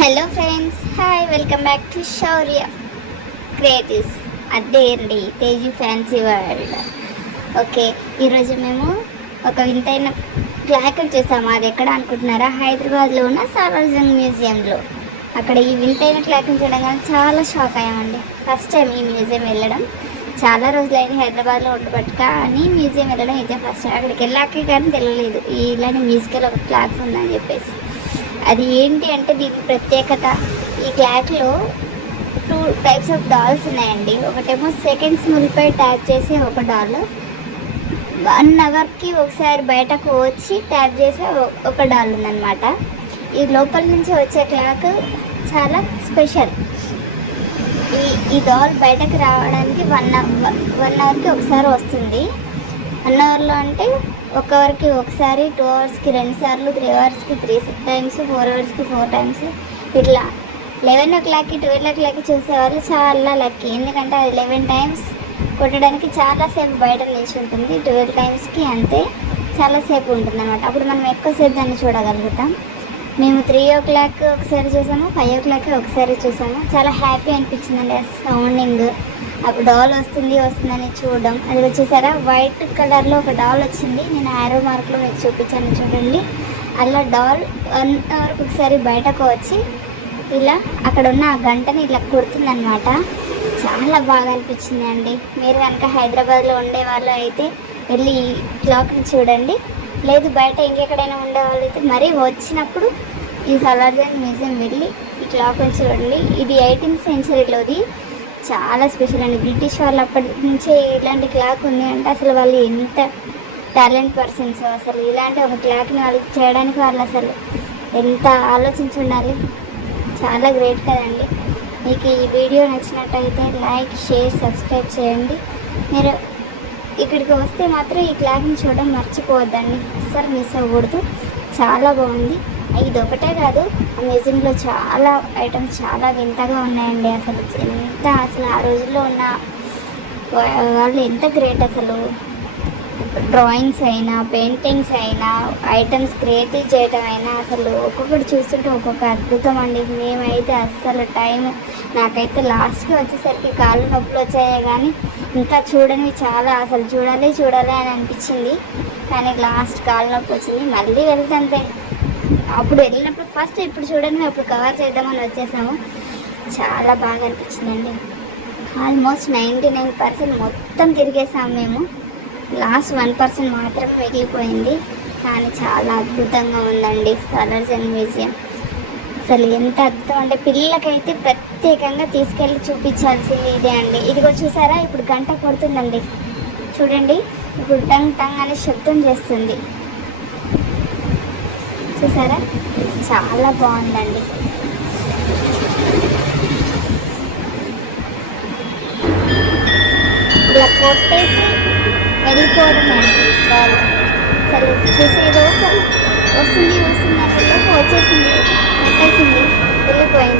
Hello friends, hi, welcome back to Shaurya creatives. అదే అండి Teji fancy world. Okay, ఈరోజు మేము ఒక వింతైన క్లాక్ చేసాము. అది ఎక్కడ అనుకుంటున్నారా? హైదరాబాద్లో ఉన్న సాలార్జంగ్ మ్యూజియంలో. అక్కడ ఈ వింతైన క్లాక్ చూడగానే చాలా షాక్ అయ్యామండి. ఫస్ట్ టైం ఈ మ్యూజియం వెళ్ళడం. చాలా రోజులైంది హైదరాబాద్లో ఉండబట్టి, కానీ మ్యూజియం వెళ్ళడం ఇదే ఫస్ట్ టైం. అక్కడికి వెళ్ళాకే కానీ తెలియలేదు ఇలాంటి మ్యూజికల్ ఒక క్లాక్ ఉందని చెప్పేసి. అది ఏంటి అంటే దీని ప్రత్యేకత, ఈ క్లాక్లో 2 టైప్స్ ఆఫ్ డాల్స్ ఉన్నాయండి. ఒకటేమో సెకండ్స్ ములిపై ట్యాప్ చేసే ఒక డాల్, 1 అవర్కి ఒకసారి బయటకు వచ్చి ట్యాప్ చేసే ఒక డాల్ ఉందన్నమాట. ఈ లోపల నుంచి వచ్చే క్లాక్ చాలా స్పెషల్. ఈ డాల్ బయటకు రావడానికి 1 అవర్కి ఒకసారి వస్తుంది. 1 అవర్లో అంటే 1 అవర్కి ఒకసారి, 2 అవర్స్కి 2 సార్లు, 3 అవర్స్కి 3 టైమ్స్, 4 అవర్స్కి 4 టైమ్స్. ఇట్లా 11 o'clock, 12 o'clock చూసేవాళ్ళు చాలా లక్కీ. ఎందుకంటే అది 11 టైమ్స్ కొట్టడానికి చాలాసేపు బయట నిలిచి ఉంటుంది. 12 టైమ్స్కి అంతే చాలాసేపు ఉంటుంది అనమాట. అప్పుడు మనం ఎక్కువసేపు దాన్ని చూడగలుగుతాం. మేము 3 o'clock ఒకసారి చూసాము, 5 o'clock ఒకసారి చూసాము. చాలా హ్యాపీ అనిపించిందండి ఆ సౌండింగ్. అప్పుడు డాల్ వస్తుందని చూడడం. అది వచ్చేసారా వైట్ కలర్లో ఒక డాల్ వచ్చింది. నేను ఆరో మార్క్లో మీకు చూపించాను చూడండి. అలా డాల్ 1 అవర్కి ఒకసారి బయటకు వచ్చి ఇలా అక్కడ ఉన్న ఆ గంటని ఇలా కొడుతుందన్నమాట. చాలా బాగా అనిపించింది అండి. మీరు కనుక హైదరాబాద్లో ఉండే వాళ్ళు అయితే వెళ్ళి ఈ క్లాక్ని చూడండి. లేదు బయట ఇంకెక్కడైనా ఉండే వాళ్ళు అయితే మరీ వచ్చినప్పుడు ఈ సాలార్జంగ్ మ్యూజియం వెళ్ళి ఈ క్లాక్ని చూడండి. ఇది 18th సెంచరీలోది. చాలా స్పెషల్ అండి. బ్రిటిష్ వాళ్ళు అప్పటి నుంచే ఇలాంటి క్లాక్ ఉంది అంటే అసలు వాళ్ళు ఎంత టాలెంట్ పర్సన్స్. అసలు ఇలాంటి ఒక క్లాక్ని వాళ్ళు చేయడానికి వాళ్ళు అసలు ఎంత ఆలోచించి ఉండాలి. చాలా గ్రేట్ కదండి. మీకు ఈ వీడియో నచ్చినట్టయితే లైక్, షేర్, సబ్స్క్రైబ్ చేయండి. మీరు ఇక్కడికి వస్తే మాత్రం ఈ క్లాక్ని చూడడం మర్చిపోవద్దండి. అస్సలు మిస్ అవ్వకూడదు. చాలా బాగుంది. ఇది ఒకటే కాదు, ఆ మ్యూజియంలో చాలా ఐటమ్స్ చాలా వింతగా ఉన్నాయండి. అసలు ఆ రోజుల్లో ఉన్న వాళ్ళు ఎంత గ్రేట్. అసలు డ్రాయింగ్స్ అయినా, పెయింటింగ్స్ అయినా, ఐటమ్స్ క్రియేటివ్ చేయడం అయినా అసలు ఒక్కొక్కటి చూస్తుంటే ఒక్కొక్క అద్భుతం అండి. మేమైతే అస్సలు నాకైతే లాస్ట్కి వచ్చేసరికి కాళ్ళు నొప్పులు వచ్చాయి, కానీ ఇంకా చూడని చాలా అసలు చూడాలి అని అనిపించింది. కానీ లాస్ట్ కాళ్ళు నొప్పి వచ్చింది. మళ్ళీ వెళ్తాంటే అప్పుడు వెళ్ళినప్పుడు ఫస్ట్ ఇప్పుడు చూడండి, అప్పుడు కవర్ చేద్దామని వచ్చేసాము. చాలా బాగా అనిపించిందండి. ఆల్మోస్ట్ 99% మొత్తం తిరిగేసాము మేము. లాస్ట్ 1% మాత్రం మిగిలిపోయింది. కానీ చాలా అద్భుతంగా ఉందండి సాలార్జంగ్ మ్యూజియం. అసలు ఎంత అద్భుతం అంటే పిల్లలకైతే ప్రత్యేకంగా తీసుకెళ్ళి చూపించాల్సింది ఇదే అండి. ఇదిగో చూసారా, ఇప్పుడు గంట కొడుతుందండి. చూడండి, ఇప్పుడు టంగ్ టంగ్ అనే శబ్దం చేస్తుంది. చూసారా, చాలా బాగుందండి. ఇలా కొట్టేసి వెళ్ళిపోవడమే బాల్. అసలు చూసేలోపు వస్తుంది అంటే వచ్చేసింది, కొట్టేసింది, వెళ్ళిపోయింది.